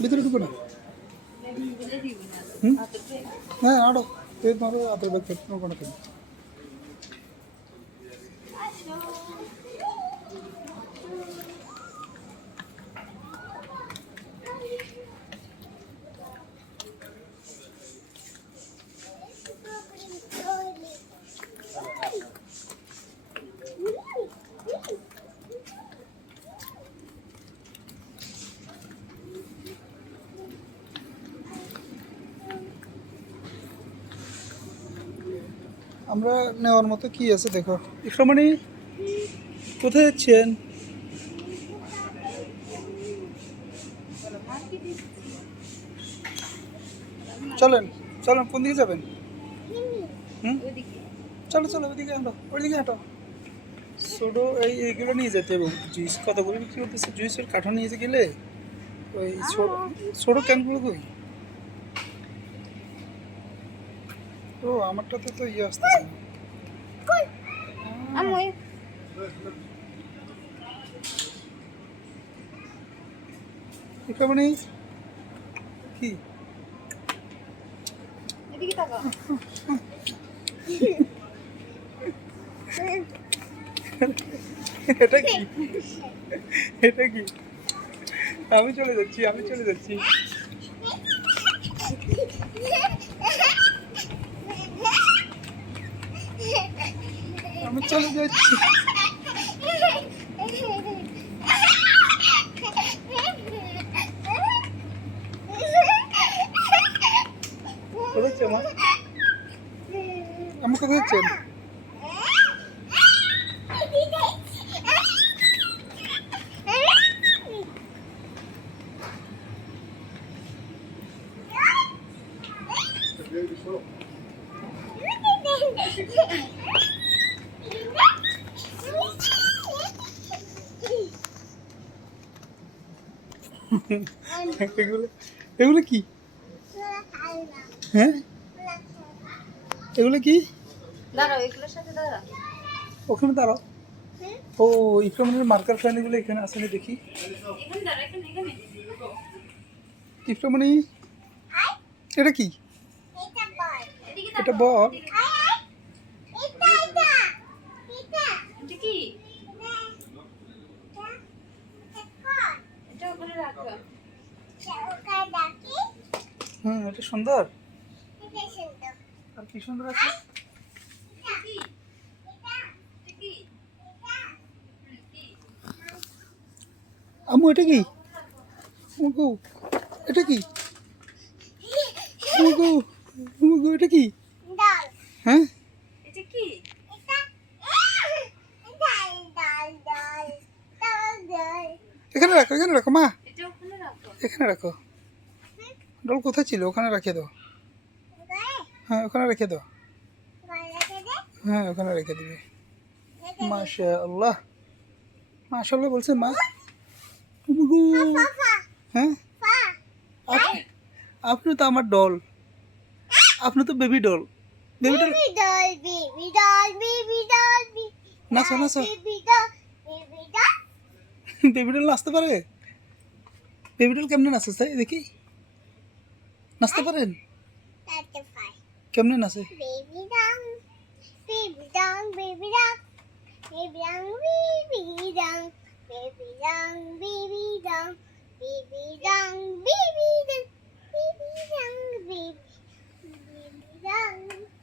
ভিতরে ঢুকো না। হ্যাঁ আরো ধরো আদর ব্যাগ কোনো তুমি আমরা নেওয়ার মতো কি আছে দেখো। ইকরামণি কোথায় যাচ্ছেন? চলেন চলেন, কোন দিকে যাবেন? চলো চলো ওইদিকে হাঁটো, ওইদিকে হাঁটো। ছোটো এইগুলো নিয়ে যেতে এবং জুইস কত করে বিক্রি করতেছে, জুইসের কাঠন নিয়ে যেতে গেলে ওই ছোটো ক্যানগুলো কই? ও আমারটাতে তো ইয়ে আসতেছে না। ইকরামণি কি এটা কি, এটা কি? আমি চলে যাচ্ছি, আমি চলে যাচ্ছি। আমি চলে যাচ্ছি। কোথায় যাচ্ছে আমার? আমি কোথায় যাচ্ছেন? এগুলো এগুলো কি? হ্যাঁ এগুলো কি? দাঁড়াও, এগুলোর সাথে দাঁড়াও। ওখানে দাঁড়াও। ও ইকরামণির মার্কার প্যানগুলো এখানে আছে না, দেখি। এখানে দাঁড়াও, এখানে এখানে। ইকরামণি এটা কি? এদিকে এটা তাকাও, বল। এদিকে। এটা কি? এটা ওখানে রাখো। হুম এটা সুন্দর। আর কি সুন্দর আছে? কি? এটা কি? আম্মু এটা কি? মুগু এটা কি? মুগু মুগু এটা কি? হ্যাঁ এটা কি? এখানে রাখো, এখানে রাখো মা, এটা ওখানে রাখো। এখানে রাখো। ডল কোথায় ছিল? ওখানে রেখে দাও। হ্যাঁ ওখানে রেখে দাও। হ্যাঁ ওখানে রেখে দিবে। মাশাআল্লাহ, মাশাআল্লাহ বলছে মা। মুগু হ্যাঁ আপনি তো আমার ডল, আপনি তো বেবি ডল। বেবি ডল নাচো নাচো। বেবি ডল নাচতে পারে? বেবি ডল কেমনে নাচে তাই দেখি, নাচতে পারেন? কেমনে নাচে? Baby down, baby down, baby down, baby down, baby down, baby down, baby down, baby down, baby down, baby down, baby down.